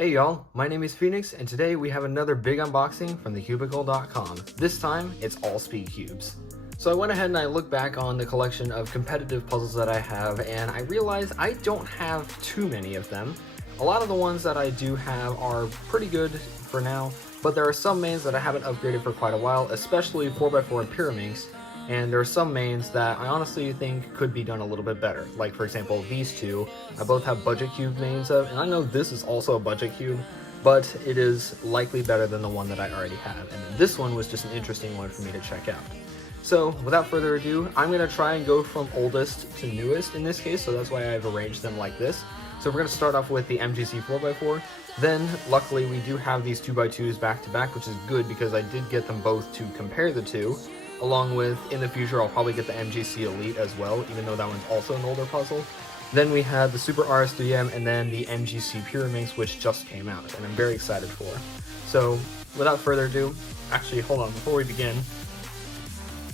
Hey y'all, my name is Phoenix, and today we have another big unboxing from thecubicle.com. This time, it's all speed cubes. So I went ahead and I looked back on the collection of competitive puzzles that I have, and I realized I don't have too many of them. A lot of the ones that I do have are pretty good for now, but there are some mains that I haven't upgraded for quite a while, especially 4x4 and Pyraminx, and there are some mains that I honestly think could be done a little bit better. Like, for example, these two, I both have budget cube mains of, and I know this is also a budget cube, but it is likely better than the one that I already have, and this one was just an interesting one for me to check out. So, without further ado, I'm going to try and go from oldest to newest in this case, so that's why I've arranged them like this. So we're going to start off with the MGC 4x4, then luckily we do have these 2x2s back to back, which is good because I did get them both to compare the two. Along with, in the future, I'll probably get the MGC Elite as well, even though that one's also an older puzzle. Then we have the Super RS3M and then the MGC Pyraminx, which just came out, and I'm very excited for. So, without further ado, actually, hold on, before we begin,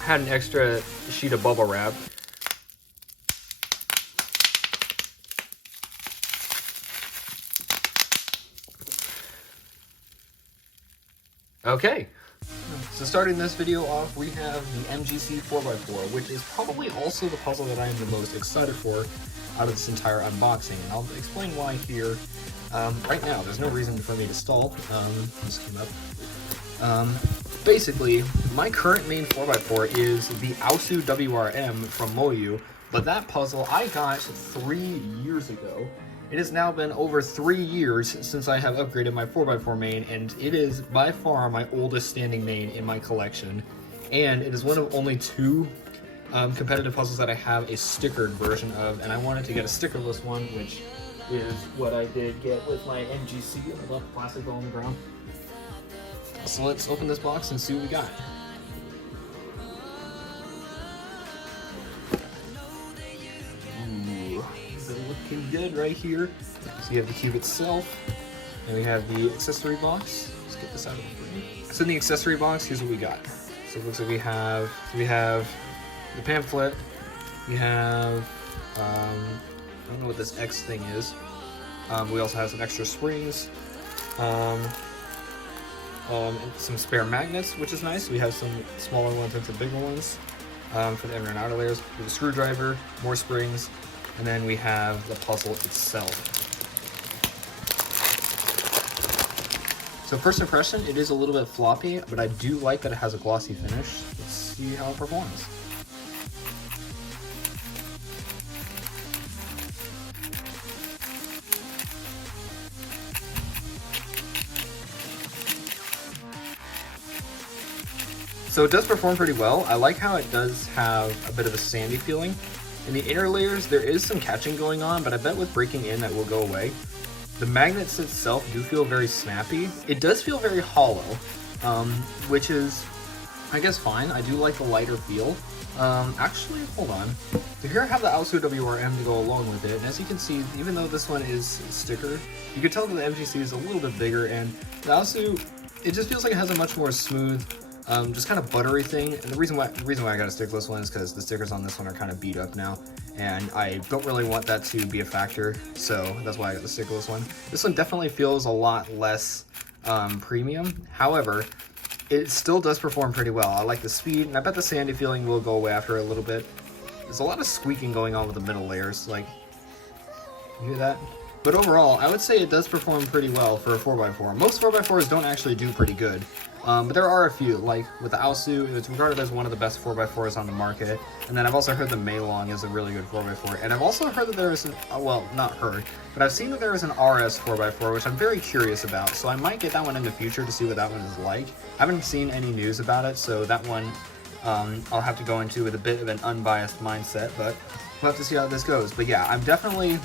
I had an extra sheet of bubble wrap. Okay. So starting this video off, we have the MGC 4x4, which is probably also the puzzle that I am the most excited for out of this entire unboxing, and I'll explain why here. Right now, there's no reason for me to stall. This came up. Basically, my current main 4x4 is the Aosu WRM from Moyu, but that puzzle I got 3 years ago. It has now been over 3 years since I have upgraded my 4x4 main, and it is by far my oldest standing main in my collection. And it is one of only two competitive puzzles that I have a stickered version of, and I wanted to get a stickerless one, which is what I did get with my MGC. I left plastic on the ground. So let's open this box and see what we got. Looking good right here. So you have the cube itself, and we have the accessory box. Let's get this out of the frame. So in the accessory box, here's what we got. So it looks like we have the pamphlet. We have I don't know what this X thing is. We also have some extra springs. And some spare magnets, which is nice. We have some smaller ones and some bigger ones for the inner and outer layers. We have a screwdriver, more springs. And then we have the puzzle itself. So first impression, it is a little bit floppy, but I do like that it has a glossy finish. Let's see how it performs. So it does perform pretty well. I like how it does have a bit of a sandy feeling. In the inner layers, there is some catching going on, but I bet with breaking in that will go away. The magnets itself do feel very snappy. It does feel very hollow, which is, I guess, fine. I do like the lighter feel. Actually, hold on. So here I have the Aosu WRM to go along with it, and as you can see, even though this one is sticker, you can tell that the MGC is a little bit bigger, and the Aosu, it just feels like it has a much more smooth, just kind of buttery thing. And the reason why I got a stickerless one is because the stickers on this one are kind of beat up now, and I don't really want that to be a factor, so that's why I got the stickerless one. This one definitely feels a lot less premium. However, it still does perform pretty well. I like the speed, and I bet the sandy feeling will go away after a little bit. There's a lot of squeaking going on with the middle layers, like, you hear that? But overall, I would say it does perform pretty well for a 4x4. Most 4x4s don't actually do pretty good, but there are a few, like with the Aosu, it's regarded as one of the best 4x4s on the market. And then I've also heard the Meilong is a really good 4x4. And I've also heard that there is an, well, not heard, but I've seen that there is an RS 4x4, which I'm very curious about. So I might get that one in the future to see what that one is like. I haven't seen any news about it, so that one I'll have to go into with a bit of an unbiased mindset, but we'll have to see how this goes. But yeah, I'm definitely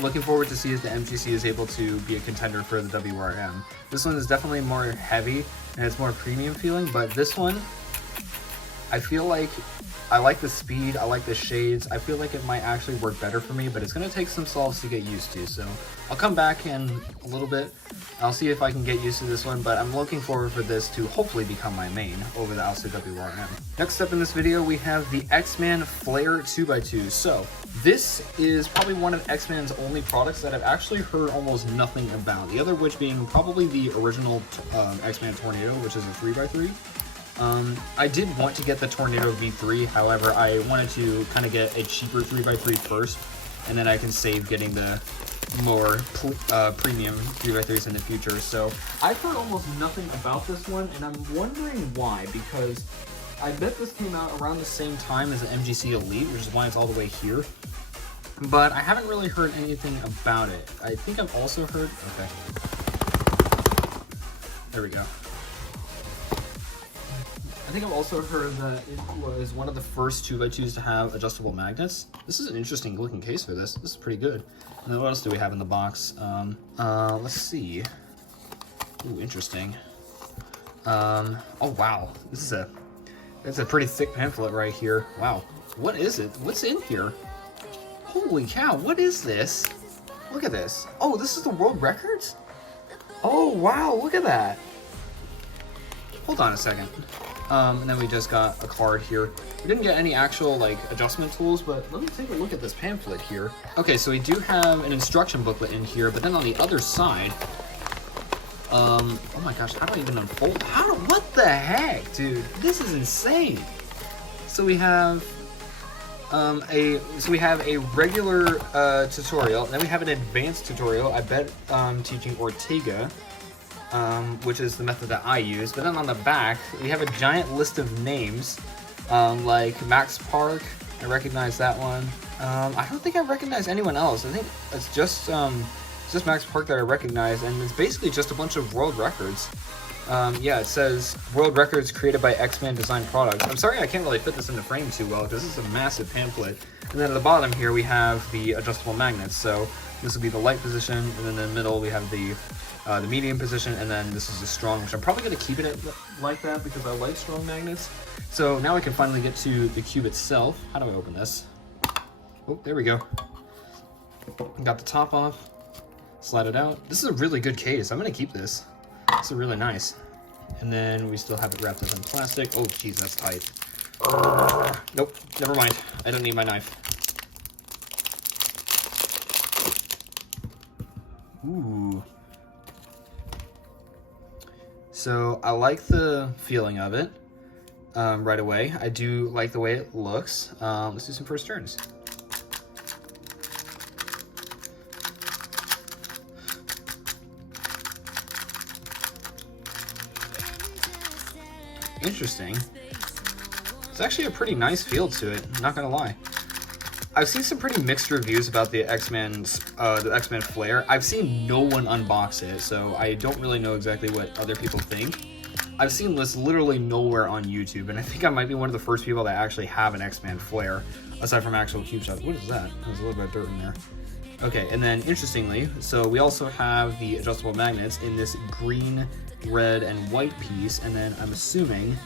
looking forward to see if the MGC is able to be a contender for the WRM. This one is definitely more heavy and it's more premium feeling, but this one, I feel like I like the speed, I like the shades. I feel like it might actually work better for me, but it's going to take some solves to get used to. So I'll come back in a little bit. I'll see if I can get used to this one, but I'm looking forward for this to hopefully become my main over the Aosu WRM. Next up in this video, we have the X-Man Flare 2x2. So this is probably one of X-Man's only products that I've actually heard almost nothing about. The other which being probably the original X-Man Tornado, which is a 3x3. I did want to get the Tornado V3, however, I wanted to kind of get a cheaper 3x3 first, and then I can save getting the more premium 3x3s in the future. So I've heard almost nothing about this one, and I'm wondering why, because I bet this came out around the same time as the MGC Elite, which is why it's all the way here. But I haven't really heard anything about it. I think I've also heard... Okay. There we go. I think I've also heard that it was one of the first 2x2s to have adjustable magnets. This is an interesting looking case for this. This is pretty good. And then what else do we have in the box? Let's see. Ooh, interesting. Oh wow. It's a pretty thick pamphlet right here. Wow. What is it? What's in here? Holy cow, what is this? Look at this. Oh, this is the world records? Oh, wow, look at that. Hold on a second. And then we just got a card here. We didn't get any actual, like, adjustment tools, but let me take a look at this pamphlet here. Okay, so we do have an instruction booklet in here, but then on the other side, oh my gosh, how do I even unfold? What the heck, dude? This is insane. So we have a regular tutorial, and then we have an advanced tutorial. I bet teaching Ortega, which is the method that I use. But then on the back, we have a giant list of names, like Max Park. I recognize that one. I don't think I recognize anyone else. I think it's just Max Park that I recognize, and it's basically just a bunch of world records. Yeah, it says world records created by X-Man designed products. I'm sorry I can't really fit this in the frame too well because this is a massive pamphlet. And then at the bottom here we have the adjustable magnets. So this will be the light position, and then in the middle we have the medium position, and then this is the strong, which I'm probably going to keep it like that because I like strong magnets. So now we can finally get to the cube itself. How do I open this? Oh, there we go. Got the top off. Slide it out. This is a really good case. I'm going to keep this. This is really nice. And then we still have it wrapped up in plastic. Oh, geez, that's tight. Nope, never mind. I don't need my knife. Ooh. So I like the feeling of it right away. I do like the way it looks. Let's do some first turns. Interesting. It's actually a pretty nice feel to it, not gonna lie. I've seen some pretty mixed reviews about the X-Men Flare. I've seen no one unbox it, so I don't really know exactly what other people think. I've seen this literally nowhere on YouTube, and I think I might be one of the first people that actually have an X-Man Flare, aside from actual cube shots. What is that? There's a little bit of dirt in there. Okay, and then interestingly, so we also have the adjustable magnets in this green, red, and white piece, and then I'm assuming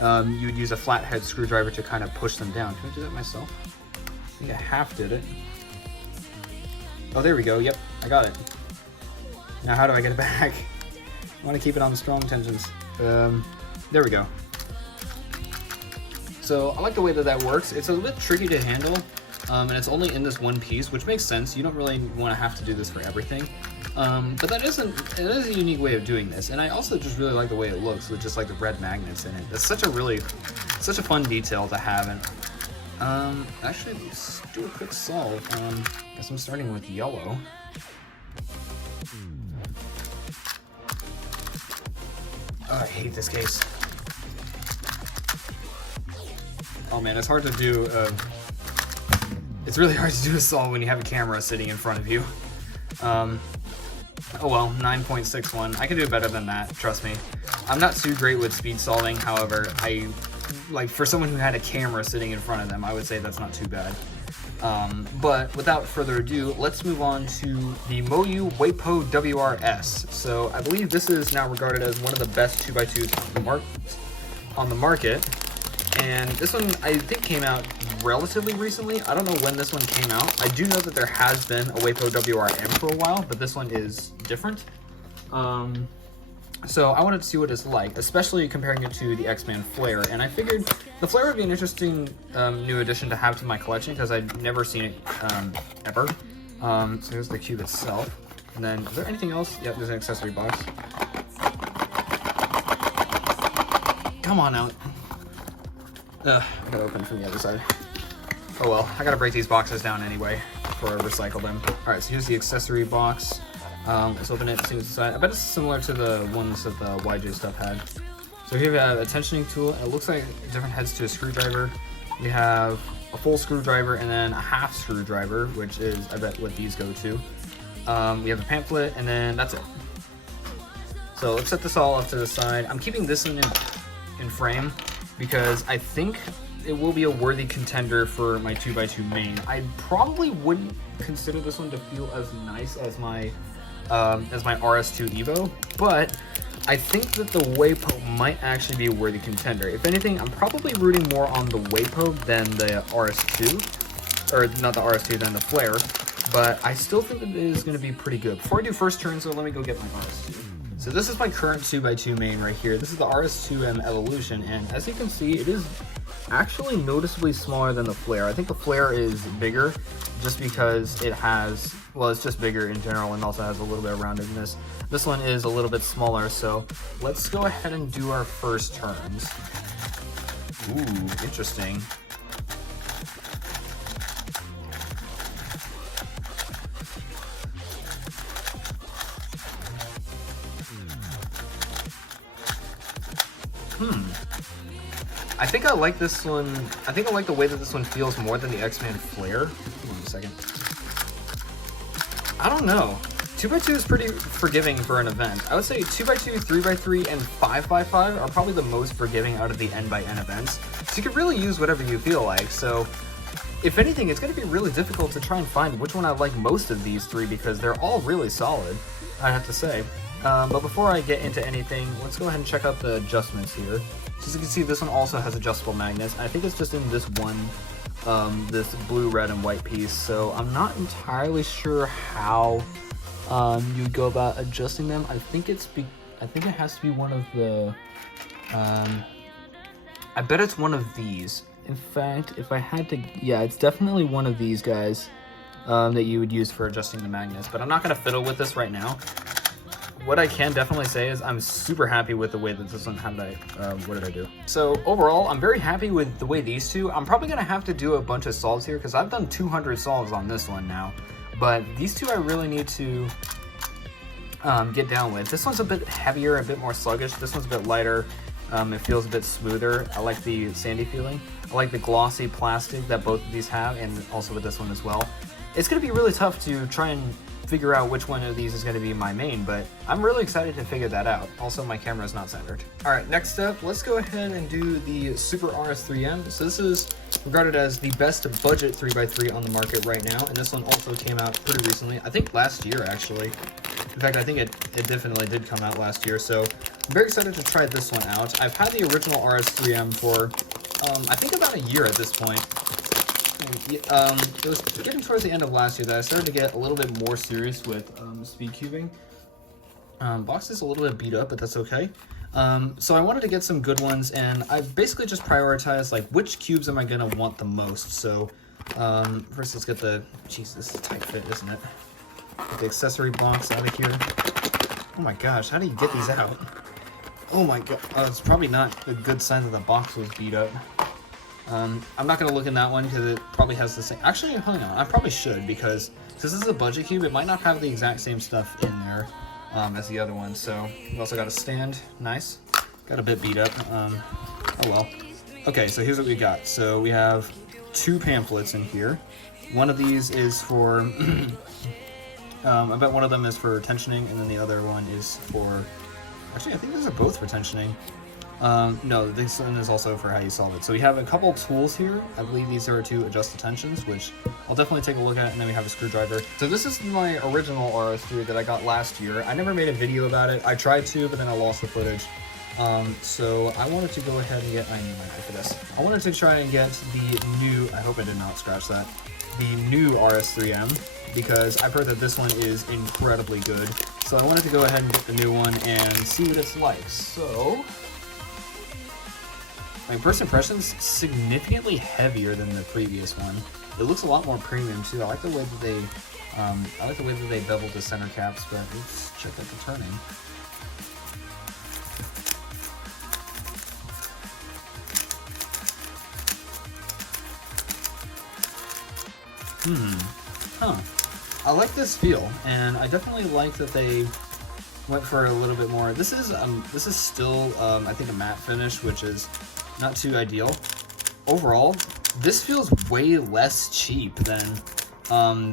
you would use a flathead screwdriver to kind of push them down. Can I do that myself? I think I half did it. Oh, there we go. Yep, I got it. Now how do I get it back? I want to keep it on the strong tensions. There we go. So I like the way that works. It's a bit tricky to handle, and it's only in this one piece, which makes sense. You don't really want to have to do this for everything. But it is a unique way of doing this, and I also just really like the way it looks with just like the red magnets in it. It's such a fun detail to have. And actually, let's do a quick solve. Guess I'm starting with yellow. Oh, I hate this case. Oh man, it's hard to do. It's really hard to do a solve when you have a camera sitting in front of you. Oh well, 9.61. I can do better than that, trust me. I'm not too great with speed solving, however, for someone who had a camera sitting in front of them, I would say that's not too bad. But without further ado, let's move on to the Moyu WeiPo WRS. So I believe this is now regarded as one of the best 2x2s on the market. And this one, I think, came out relatively recently. I don't know when this one came out. I do know that there has been a WeiPo WRM for a while, but this one is different. So I wanted to see what it's like, especially comparing it to the X-Man Flare, and I figured the Flare would be an interesting new addition to have to my collection because I'd never seen it ever. So here's the cube itself, and then is there anything else? Yep, there's an accessory box. Come on out. I gotta open from the other side. Oh well, I gotta break these boxes down anyway before I recycle them. All right, so here's the accessory box. Let's open it, see what's inside. I bet it's similar to the ones that the YJ stuff had. So here we have a tensioning tool. It looks like different heads to a screwdriver. We have a full screwdriver and then a half screwdriver, which is, I bet, what these go to. We have a pamphlet, and then that's it. So let's set this all off to the side. I'm keeping this one in frame because I think it will be a worthy contender for my 2x2 main. I probably wouldn't consider this one to feel as nice as my RS2 Evo, but I think that the WeiPo might actually be a worthy contender. If anything, I'm probably rooting more on the WeiPo than the RS2, or not the RS2 than the Flare, but I still think that it is going to be pretty good. Before I do first turn, so let me go get my RS2. So this is my current 2x2 main right here. This is the RS2M Evolution, and as you can see, it is actually noticeably smaller than the Flare. I think the Flare is bigger just because it has, well, it's just bigger in general and also has a little bit of roundedness. This one is a little bit smaller, so let's go ahead and do our first turns. Ooh, interesting. I think I like this one. I think I like the way that this one feels more than the X-Man Flare. Hold on a second. I don't know. 2x2 is pretty forgiving for an event. I would say 2x2, 3x3, and 5x5 are probably the most forgiving out of the N-by-N events. So you can really use whatever you feel like. So if anything, it's going to be really difficult to try and find which one I like most of these three because they're all really solid, I have to say. But before I get into anything, let's go ahead and check out the adjustments here. So as you can see, this one also has adjustable magnets. I think it's just in this one, this blue, red, and white piece. So I'm not entirely sure how you would go about adjusting them. I think it has to be one of the. I bet it's one of these. In fact, if I had to, yeah, it's definitely one of these guys that you would use for adjusting the magnets. But I'm not gonna fiddle with this right now. What I can definitely say is I'm super happy with the way that this one, what did I do? So overall, I'm very happy with the way these two, I'm probably gonna have to do a bunch of solves here because I've done 200 solves on this one now, but these two I really need to get down with. This one's a bit heavier, a bit more sluggish. This one's a bit lighter. It feels a bit smoother. I like the sandy feeling. I like the glossy plastic that both of these have, and also with this one as well. It's gonna be really tough to try and figure out which one of these is going to be my main, but I'm really excited to figure that out. Also, my camera is not centered. All right, next up, let's go ahead and do the Super RS3M. So this is regarded as the best budget 3x3 on the market right now, and this one also came out pretty recently. I think last year, actually. In fact, I think it definitely did come out last year, so I'm very excited to try this one out. I've had the original RS3M for, I think about a year at this point. It was getting towards the end of last year that I started to get a little bit more serious with speed cubing. Box is a little bit beat up, but that's okay. So I wanted to get some good ones, and I basically just prioritized like which cubes am I gonna want the most. So first let's get the, jeez, this is a tight fit, isn't it? Get the accessory box out of here. Oh my gosh, how do you get these out? Oh my god, it's probably not a good sign that the box was beat up. I'm not going to look in that one because it probably has the same. Actually, hang on. I probably should because this is a budget cube. It might not have the exact same stuff in there as the other one. So we've also got a stand. Nice. Got a bit beat up. Oh well. Okay, so here's what we got. So we have two pamphlets in here. One of these is for, I bet one of them is for tensioning, and then the other one is for, actually I think these are both for tensioning. No, this one is also for how you solve it. So we have a couple tools here. I believe these are to adjust the tensions, which I'll definitely take a look at, and then we have a screwdriver. So this is my original RS3 that I got last year. I never made a video about it. I tried to, but then I lost the footage. So I wanted to go ahead and get, I need my knife for this. I wanted to try and get the new, I hope I did not scratch that, the new RS3M, because I've heard that this one is incredibly good. So I wanted to go ahead and get the new one and see what it's like. So, my first impression's significantly heavier than the previous one. It looks a lot more premium too. I like the way that they beveled the center caps, but let's check out the turning. I like this feel, and I definitely like that they went for a little bit more. This is still I think a matte finish, which is not too ideal. Overall, this feels way less cheap than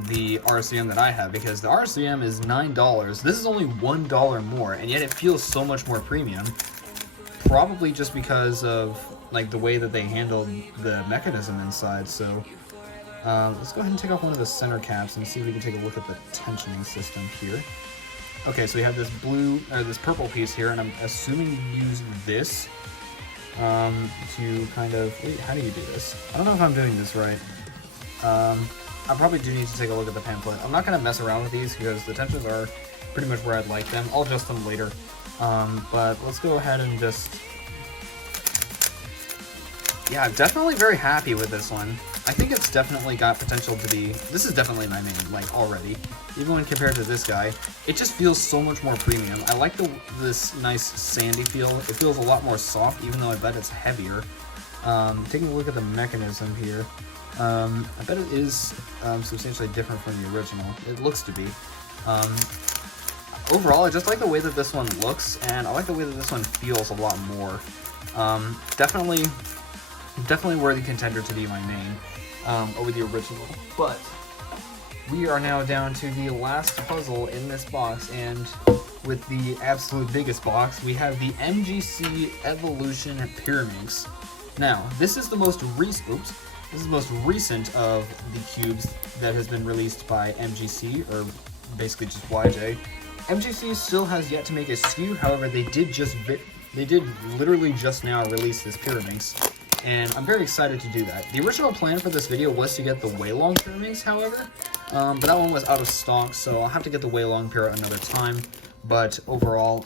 the RCM that I have, because the RCM is $9. This is only $1 more, and yet it feels so much more premium. Probably just because of like the way that they handled the mechanism inside. So let's go ahead and take off one of the center caps and see if we can take a look at the tensioning system here. Okay, so we have this this purple piece here, and I'm assuming you use this to kind of, wait, how do you do this? I don't know if I'm doing this right. I probably do need to take a look at the pamphlet. I'm not going to mess around with these because the tensions are pretty much where I'd like them. I'll adjust them later. But let's go ahead and just, yeah, I'm definitely very happy with this one. I think it's definitely got potential to be, this is definitely my main, like, already. Even when compared to this guy, it just feels so much more premium. I like this nice sandy feel. It feels a lot more soft, even though I bet it's heavier. Taking a look at the mechanism here, I bet it is substantially different from the original. It looks to be. Overall, I just like the way that this one looks, and I like the way that this one feels a lot more. Definitely worthy contender to be my main over the original. But we are now down to the last puzzle in this box, and with the absolute biggest box, we have the MGC Evolution Pyraminx. Now, this is the most recent of the cubes that has been released by MGC, or basically just YJ. MGC still has yet to make a SKU. However, they did literally just now release this Pyraminx, and I'm very excited to do that. The original plan for this video was to get the Weilong Pyraminx, however, but that one was out of stock, so I'll have to get the Weilong Pyra another time. But overall,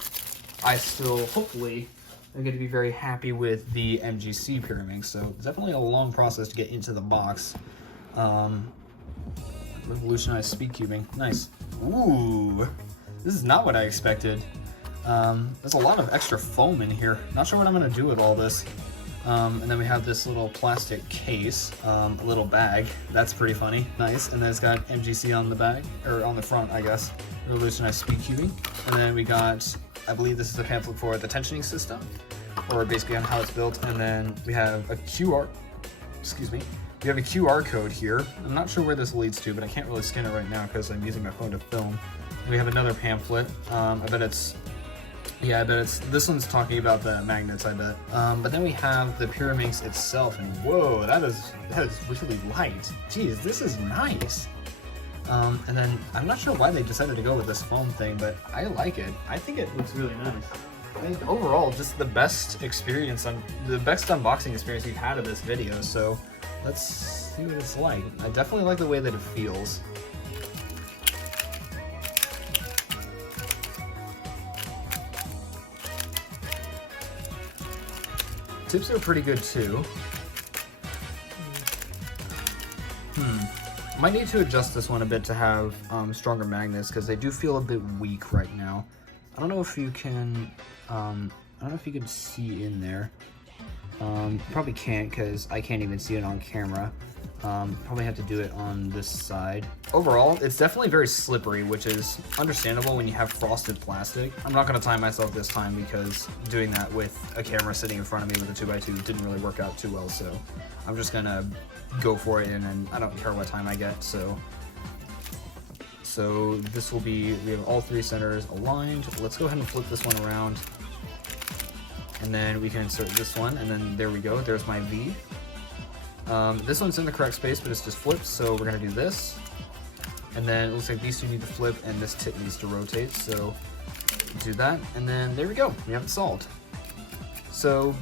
I still hopefully am going to be very happy with the MGC Pyraminx. So it's definitely a long process to get into the box. Revolutionized speed cubing, nice. Ooh, this is not what I expected. There's a lot of extra foam in here. Not sure what I'm going to do with all this. And then we have this little plastic case, a little bag. That's pretty funny. Nice. And then it's got MGC on the back, or on the front, I guess. Revolutionized speed cubing. And then we got, I believe this is a pamphlet for the tensioning system, or basically on how it's built. And then we have a QR code here. I'm not sure where this leads to, but I can't really scan it right now because I'm using my phone to film. And we have another pamphlet. I bet it's this one's talking about the magnets, I bet. But then we have the Pyraminx itself, and whoa, that is really light. Geez, this is nice. And then I'm not sure why they decided to go with this foam thing, but I like it. I think it looks really nice. I think overall, just the best experience, the best unboxing experience we've had of this video. So let's see what it's like. I definitely like the way that it feels. Tips are pretty good too. Might need to adjust this one a bit to have stronger magnets, because they do feel a bit weak right now. I don't know if you can, see in there. Probably can't, because I can't even see it on camera. Probably have to do it on this side. Overall, it's definitely very slippery, which is understandable when you have frosted plastic. I'm not going to time myself this time, because doing that with a camera sitting in front of me with a 2x2 didn't really work out too well, so I'm just going to go for it, and then I don't care what time I get. So this will be, we have all three centers aligned. Let's go ahead and flip this one around, and then we can insert this one, and then there we go, there's my V. This one's in the correct space, but it's just flipped, so we're going to do this. And then it looks like these two need to flip, and this tip needs to rotate, so do that. And then there we go, we have it solved. So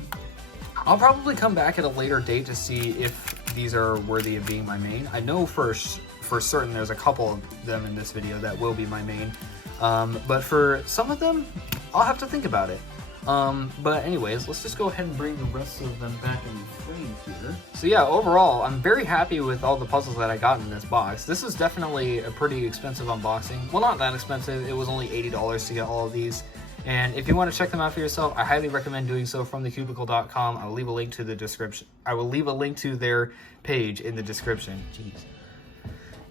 I'll probably come back at a later date to see if these are worthy of being my main. I know for certain there's a couple of them in this video that will be my main. But for some of them, I'll have to think about it. But anyways, let's just go ahead and bring the rest of them back in frame here. So yeah, overall, I'm very happy with all the puzzles that I got in this box. This is definitely a pretty expensive unboxing. Well, not that expensive. It was only $80 to get all of these. And if you want to check them out for yourself, I highly recommend doing so from thecubicle.com. I'll leave a link to the description. I will leave a link to their page in the description. Jeez.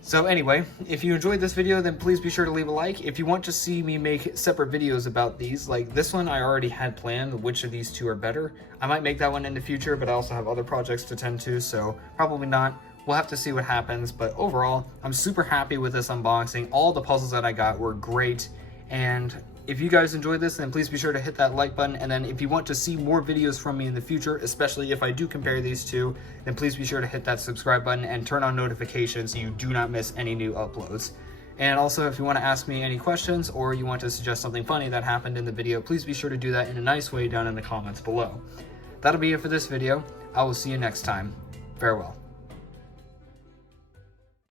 So anyway, if you enjoyed this video, then please be sure to leave a like. If you want to see me make separate videos about these, like this one I already had planned, which of these two are better. I might make that one in the future, but I also have other projects to tend to, so probably not. We'll have to see what happens, but overall, I'm super happy with this unboxing. All the puzzles that I got were great, and if you guys enjoyed this, then please be sure to hit that like button. And then if you want to see more videos from me in the future, especially if I do compare these two, then please be sure to hit that subscribe button and turn on notifications so you do not miss any new uploads. And also, if you want to ask me any questions or you want to suggest something funny that happened in the video, please be sure to do that in a nice way down in the comments below. That'll be it for this video. I will see you next time. Farewell.